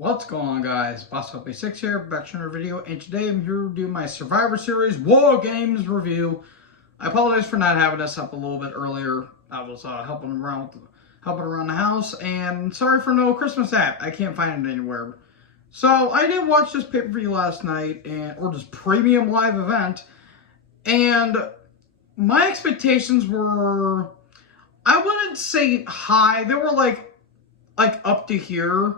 What's going on, guys? BossHop86 here, back to another video, and today I'm here to do my Survivor Series WarGames review. I apologize for not having this up a little bit earlier. I was helping around the house, and sorry for no Christmas app. I can't find it anywhere. So I did watch this pay-per-view last night, or this premium live event, and my expectations were, I wouldn't say high. They were like up to here.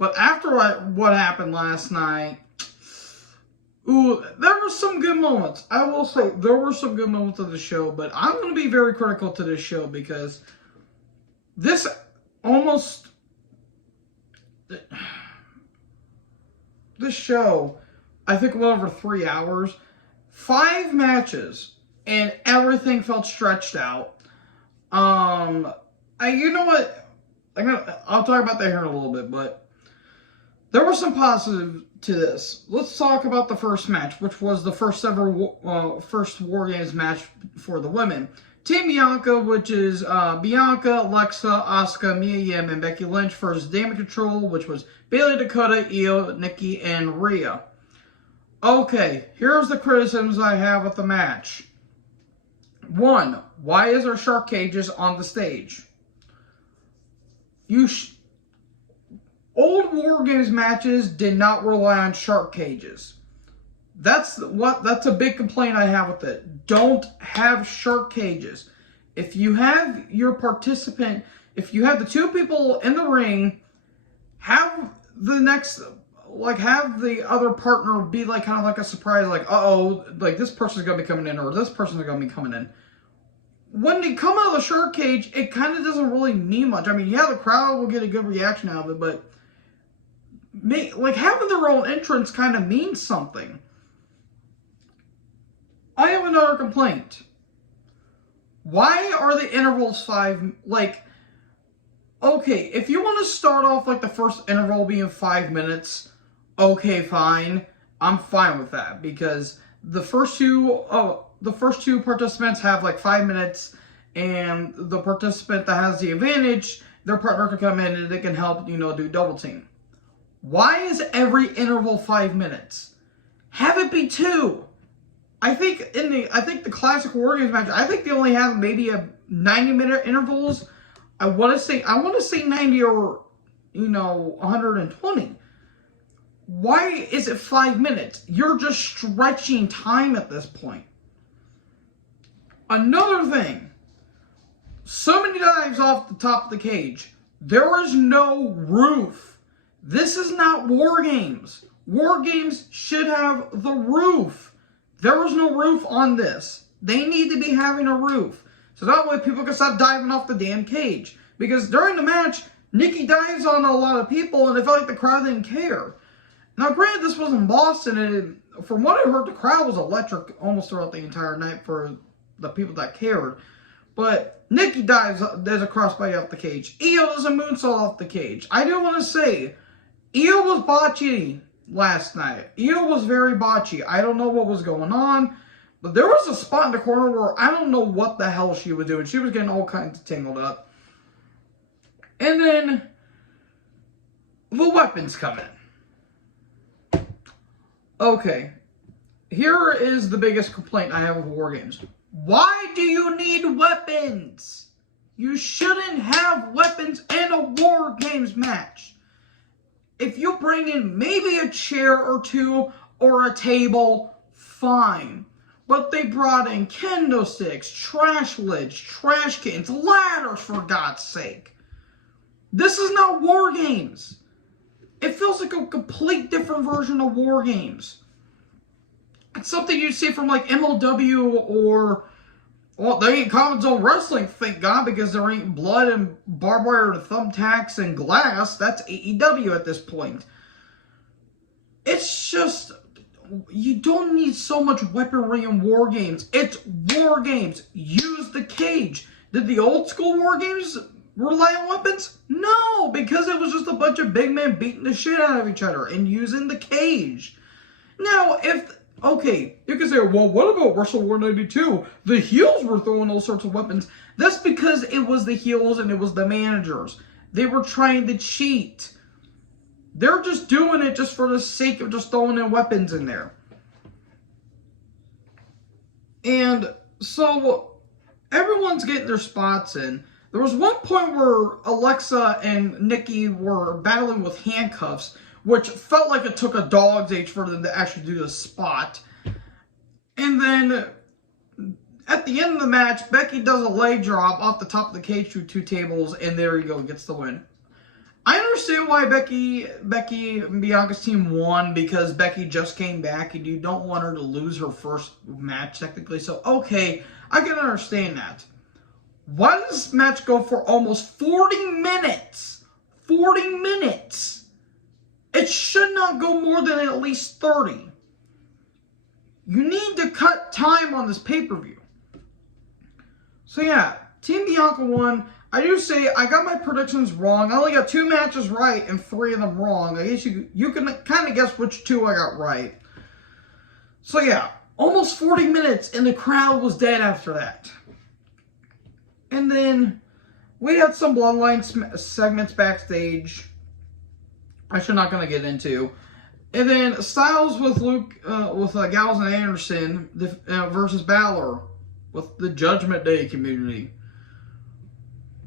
But after what happened last night, there were some good moments. I will say, there were some good moments of the show, but I'm going to be very critical to this show because this show, I think, went over 3 hours. 5 matches, and everything felt stretched out. You know what? I'll talk about that here in a little bit, but there was some positive to this. Let's talk about the first match, which was the first ever first WarGames match for the women. Team Bianca, which is Bianca, Alexa, Asuka, Mia Yim, and Becky Lynch versus Damage Control, which was Bayley, Dakota, Io, Nikki, and Rhea. Okay, here's the criticisms I have with the match. 1, why is there shark cages on the stage? Old WarGames matches did not rely on shark cages. That's a big complaint I have with it. Don't have shark cages. If you have your participant, if you have the 2 people in the ring, have the other partner be kind of like a surprise, this person's gonna be coming in, or this person's gonna be coming in. When they come out of the shark cage, it kind of doesn't really mean much. I mean, yeah, the crowd will get a good reaction out of it, but having their own entrance kind of means something. I have another complaint. Why are the intervals 5? Okay, if you want to start off the first interval being 5 minutes, okay, fine. I'm fine with that because the first two participants have 5 minutes, and the participant that has the advantage, their partner can come in and they can help, do double team. Why is every interval 5 minutes? Have it be 2. I think the classic WarGames match, I think they only have maybe a 90-minute intervals. I want to say 90 or 120. Why is it 5 minutes? You're just stretching time at this point. Another thing, so many dives off the top of the cage. There is no roof. This is not WarGames. WarGames should have the roof. There was no roof on this. They need to be having a roof. So that way people can stop diving off the damn cage. Because during the match, Nikki dives on a lot of people, and it felt like the crowd didn't care. Now, granted, this was in Boston, and from what I heard, the crowd was electric almost throughout the entire night for the people that cared. But Nikki dives a crossbody off the cage. Io does a moonsault off the cage. I do want to say, Io was botchy last night. Io was very botchy. I don't know what was going on, but there was a spot in the corner where I don't know what the hell she was doing. She was getting all kinds of tangled up. And then the weapons come in. Okay, here is the biggest complaint I have with WarGames. Why do you need weapons? You shouldn't have weapons in a WarGames match. If you bring in maybe a chair or 2 or a table, fine. But they brought in kendo sticks, trash lids, trash cans, ladders, for God's sake. This is not WarGames. It feels like a complete different version of WarGames. It's something you see from MLW or, well, they ain't Common Zone Wrestling, thank God, because there ain't blood and barbed wire and thumbtacks and glass. That's AEW at this point. It's just, you don't need so much weaponry in WarGames. It's WarGames. Use the cage. Did the old school WarGames rely on weapons? No, because it was just a bunch of big men beating the shit out of each other and using the cage. Now, okay, you can say, well, what about Wrestle War 92? The heels were throwing all sorts of weapons. That's because it was the heels and it was the managers. They were trying to cheat. They're just doing it just for the sake of just throwing in weapons in there. And so everyone's getting their spots in. There was one point where Alexa and Nikki were battling with handcuffs, which felt like it took a dog's age for them to actually do the spot. And then at the end of the match, Becky does a leg drop off the top of the cage through 2 tables, and there you go, gets the win. I understand why Becky and Bianca's team won, because Becky just came back and you don't want her to lose her first match technically. So, okay, I can understand that. Why does this match go for almost 40 minutes? 40 minutes. It should not go more than at least 30. You need to cut time on this pay-per-view. So yeah, Team Bianca won. I do say I got my predictions wrong. I only got 2 matches right and 3 of them wrong. I guess you can kind of guess which 2 I got right. So yeah, almost 40 minutes and the crowd was dead after that. And then we had some Bloodline segments backstage. I'm not going to get into. And then Styles with Gallows and Anderson versus Balor with the Judgment Day community.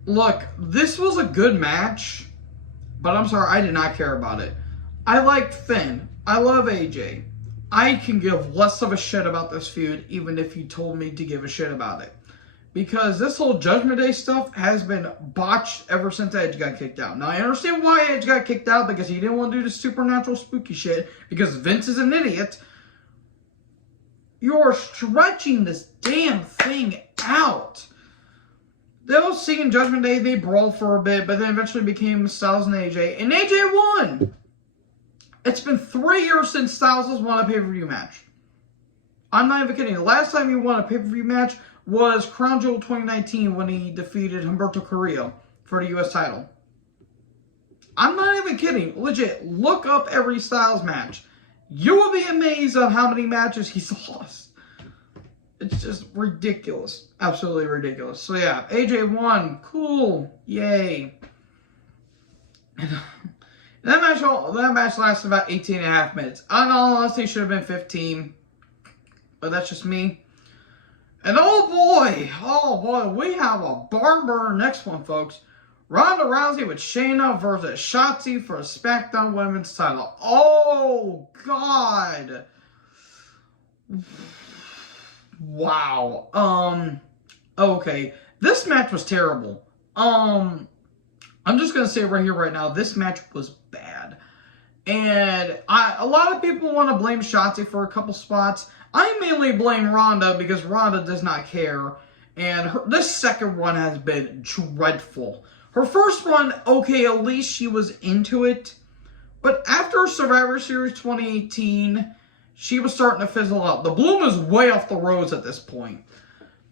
Look, this was a good match, but I'm sorry, I did not care about it. I like Finn. I love AJ. I can give less of a shit about this feud, even if you told me to give a shit about it. Because this whole Judgment Day stuff has been botched ever since Edge got kicked out. Now, I understand why Edge got kicked out, because he didn't want to do the supernatural spooky shit, because Vince is an idiot. You're stretching this damn thing out. They all see in Judgment Day, they brawled for a bit, but then eventually became Styles and AJ. And AJ won! It's been 3 years since Styles has won a pay-per-view match. I'm not even kidding. The last time he won a pay-per-view match was Crown Jewel 2019 when he defeated Humberto Carrillo for the U.S. title. I'm not even kidding. Legit, look up every Styles match. You will be amazed at how many matches he's lost. It's just ridiculous. Absolutely ridiculous. So yeah, AJ won. Cool. Yay. That match lasted about 18.5 minutes. In all honesty, it should have been 15. But that's just me. And oh boy, we have a barn burner next one, folks. Ronda Rousey with Shayna versus Shotzi for a SmackDown Women's title. Oh, God. Wow. Okay. This match was terrible. I'm just going to say right here, right now, this match was bad. And a lot of people want to blame Shotzi for a couple spots. I mainly blame Ronda because Ronda does not care. And this second one has been dreadful. Her first one, okay, at least she was into it. But after Survivor Series 2018, she was starting to fizzle out. The bloom is way off the rose at this point.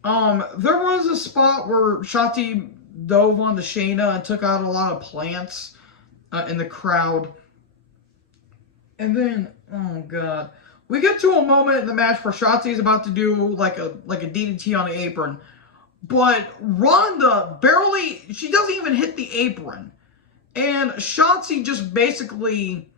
There was a spot where Shotzi dove onto Shayna and took out a lot of plants in the crowd. And then, oh God. We get to a moment in the match where Shotzi is about to do like a DDT on the apron. But Ronda she doesn't even hit the apron. And Shotzi just basically,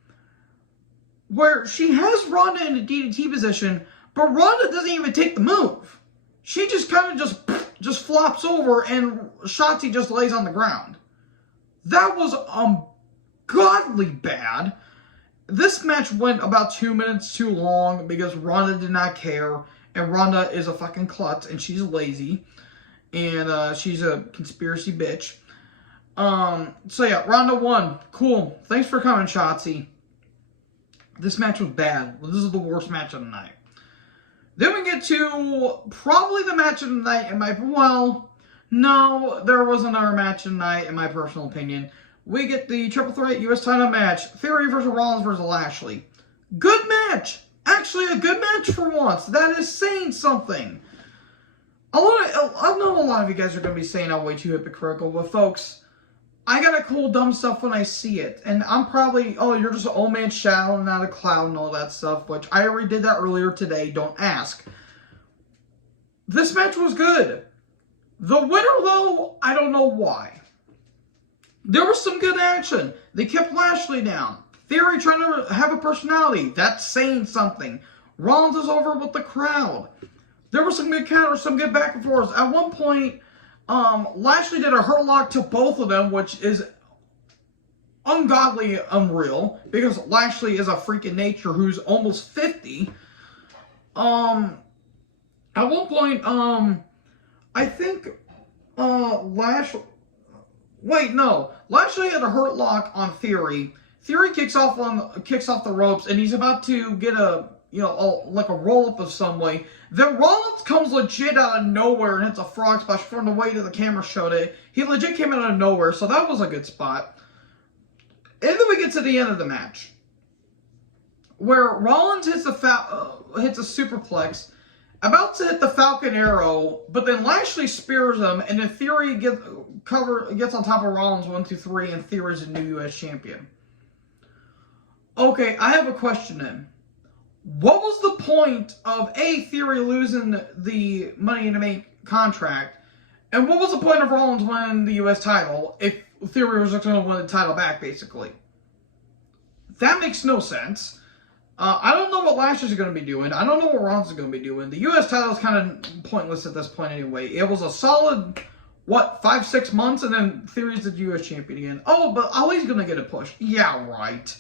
where she has Ronda in a DDT position, but Ronda doesn't even take the move. She just kind of just flops over and Shotzi just lays on the ground. That was ungodly bad. This match went about 2 minutes too long because Ronda did not care. And Ronda is a fucking klutz and she's lazy. And she's a conspiracy bitch. So yeah, Ronda won. Cool. Thanks for coming, Shotzi. This match was bad. This is the worst match of the night. Then we get to probably the match of the night no, there was another match of the night in my personal opinion. We get the Triple Threat U.S. title match. Theory versus Rollins versus Lashley. Good match. Actually, a good match for once. That is saying something. I know a lot of you guys are going to be saying I'm way too hypocritical, but folks, I got to cool dumb stuff when I see it. And I'm probably, you're just an old man shadow and not a clown and all that stuff, which I already did that earlier today. Don't ask. This match was good. The winner, though, I don't know why. There was some good action. They kept Lashley down. Theory trying to have a personality. That's saying something. Rollins is over with the crowd. There was some good counters, some good back and forth. At one point, Lashley did a hurt lock to both of them, which is ungodly unreal, because Lashley is a freak in nature who's almost 50. At one point, I think, Lashley had a hurt lock on Theory. Theory kicks off the ropes, and he's about to get like a roll up of some way. Then Rollins comes legit out of nowhere and hits a frog splash from the way that the camera showed it. He legit came out of nowhere, so that was a good spot. And then we get to the end of the match, where Rollins hits a superplex, about to hit the Falcon Arrow, but then Lashley spears him, and then Theory gets on top of Rollins 1, 2, 3, and Theory's the new U.S. champion. Okay, I have a question then. What was the point of Theory losing the Money in the Bank contract, and what was the point of Rollins winning the U.S. title if Theory was just going to win the title back, basically? That makes no sense. I don't know what Lashley's going to be doing. I don't know what Rollins is going to be doing. The U.S. title is kind of pointless at this point anyway. It was a solid, 5-6 months, and then Theory's the U.S. champion again. Oh, but Ali's going to get a push. Yeah, right.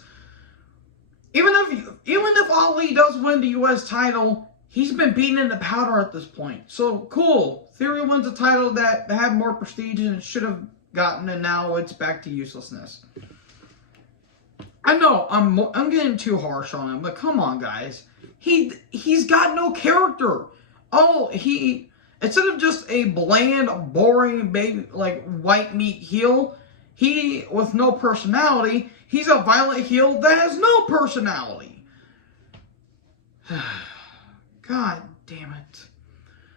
Even if Ali does win the U.S. title, he's been beaten into powder at this point. So, cool. Theory wins a title that had more prestige than it should have gotten, and now it's back to uselessness. I know, I'm getting too harsh on him, but come on, guys. He's got no character. Instead of just a bland, boring, baby, like, white meat heel, with no personality, he's a violent heel that has no personality. God damn it.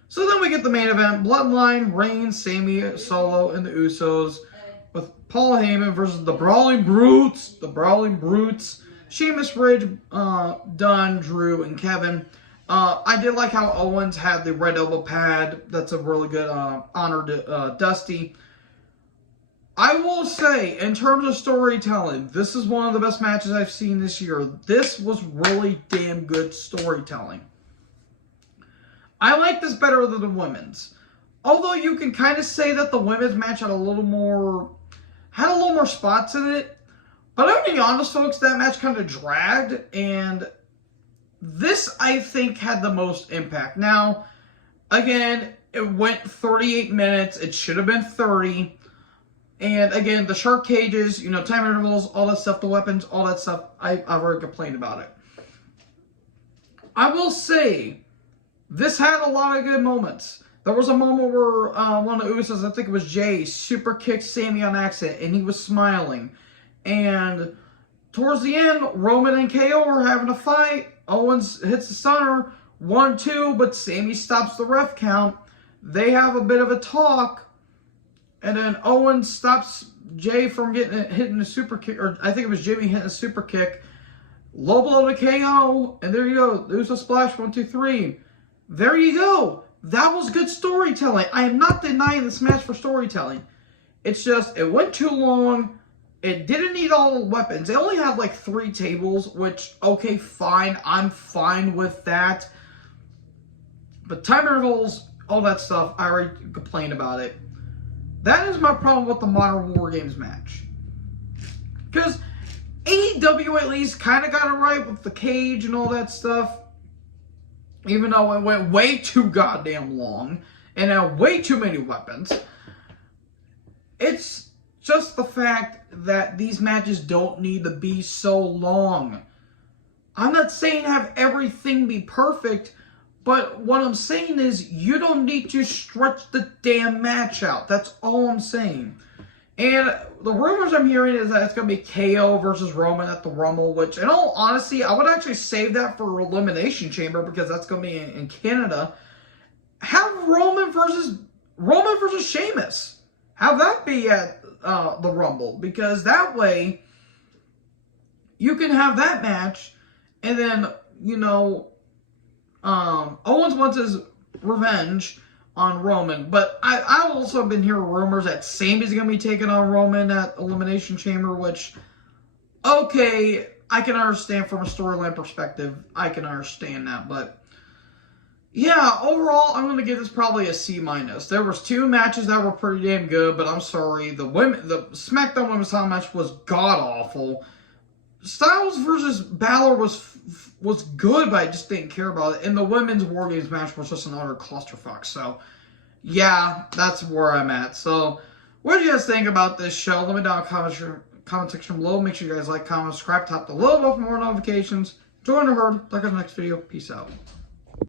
So then we get the main event. Bloodline, Reigns, Sami, Solo, and the Usos. With Paul Heyman versus the Brawling Brutes. Sheamus, Ridge, Dunn, Drew, and Kevin. I did like how Owens had the red elbow pad. That's a really good honor to Dusty. I will say, in terms of storytelling, this is one of the best matches I've seen this year. This was really damn good storytelling. I like this better than the women's. Although you can kind of say that the women's match had a little more spots in it. But I'm going to be honest, folks, that match kind of dragged. And this, I think, had the most impact. Now, again, it went 38 minutes. It should have been 30. And again, the shark cages, time intervals, all that stuff, the weapons, all that stuff, I've already complained about it. I will say, this had a lot of good moments. There was a moment where one of the Usos, I think it was Jay, super kicked Sami on accident, and he was smiling. And towards the end, Roman and KO are having a fight. Owens hits the stunner, 1-2, but Sami stops the ref count. They have a bit of a talk. And then Owens stops Jay from hitting a super kick, or I think it was Jimmy hitting a super kick. Low blow to KO, and there you go. There's a splash, 1, 2, 3. There you go. That was good storytelling. I am not denying this match for storytelling. It's just, it went too long. It didn't need all the weapons. It only had like 3 tables, which, okay, fine. I'm fine with that. But time intervals, all that stuff, I already complained about it. That is my problem with the modern WarGames match. Because AEW at least kind of got it right with the cage and all that stuff. Even though it went way too goddamn long and had way too many weapons. It's just the fact that these matches don't need to be so long. I'm not saying have everything be perfect. But what I'm saying is, you don't need to stretch the damn match out. That's all I'm saying. And the rumors I'm hearing is that it's going to be KO versus Roman at the Rumble, which, in all honesty, I would actually save that for Elimination Chamber because that's going to be in Canada. Have Roman versus Sheamus. Have that be at the Rumble, because that way you can have that match, and then, Owens wants his revenge on Roman, but I've also been hearing rumors that Sami's going to be taking on Roman at Elimination Chamber, which, okay, I can understand from a storyline perspective. I can understand that, but yeah, overall, I'm going to give this probably a C-. There was 2 matches that were pretty damn good, but I'm sorry. The SmackDown Women's Title match was god-awful. Styles versus Balor was good, but I just didn't care about it. And the women's WarGames match was just an utter clusterfuck. So, yeah, that's where I'm at. So, what do you guys think about this show? Let me know in the comment section below. Make sure you guys like, comment, subscribe, tap the little bell for more notifications. Join the herd. Like our next video. Peace out.